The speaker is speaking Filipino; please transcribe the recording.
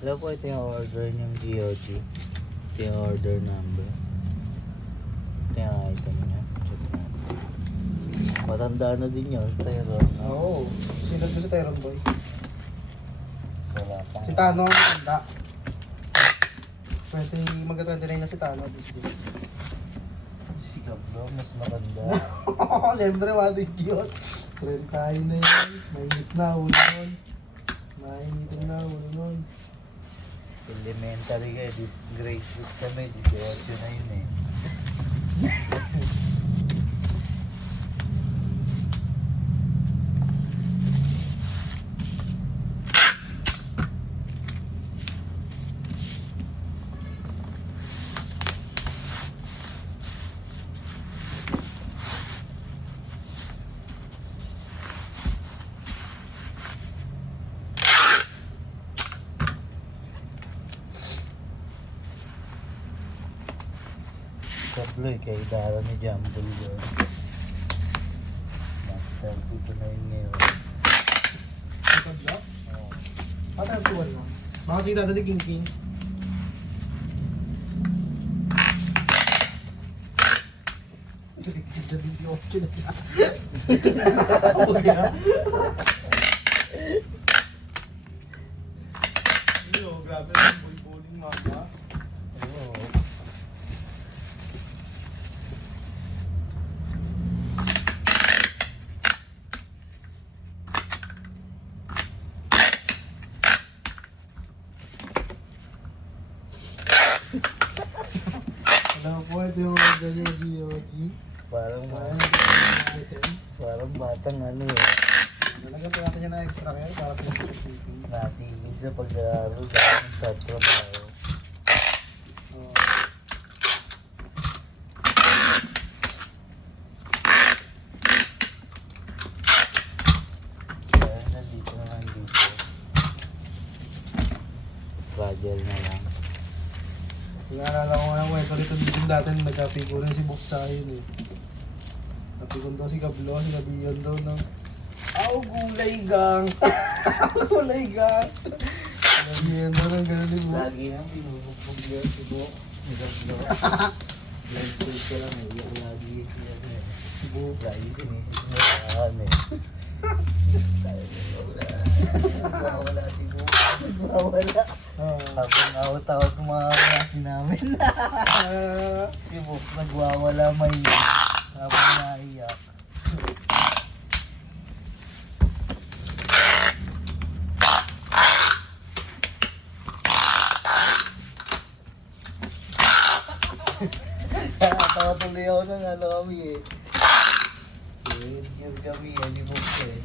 Hello po, ito yung order niyong GOG. Ito yung order number. Ito yung item niya. Check natin. Matanda na din yun sa Tyron. Oo. Sinad ko si Tyron Boy. So, wala pang... Si Tano, matanda. 29 na si Tano. Si Gablo, mas matanda. Siyempre, matig yun. Trend tayo na yun. Mainit na, ulo nun. Mainit na, ulo nun. Elementary kayo, this grade 6 kami, 18 na yun eh. Kabloy kay Dara ni Jumble yun. Master dito na yun ngayon. Ito block? Oo. Patay ang tuwan mo. Makasita na ni King King. Sa 18 na siya. Oo nga. Yo, grabe na yung boy-bowling mga. Oo. Alam po, ito yung order niya GOG. Parang, parang batang ano eh. Nalagyan po natin yan na extra care para sa mga Natigil sa pag-aaral dahil nagtatrabaho. Kaya nandito naman dito. Fragile na lang. Naalala ko nga kwento nito dito dati nagkapiguran si Box sa akin eh. Napikon daw si Gablo, si Gabion daw ng aw gulay gang! Gulay gang! Gabion daw ng gano'n ni Box. Lagi nang binubugbog yun si Box. Si Gablo. Nag-tweet ko lang eh. Yung lagi siya eh. Si Box. Lagi sinisip mo sa akin eh. Nagwawala si Box. Nagwawala. Habang awat-awat ng mga klase namin. Si Box nagwawala may habang naiyak. Tawa tuloy ako ng ano kami eh. Senior kami eh, ni Box eh.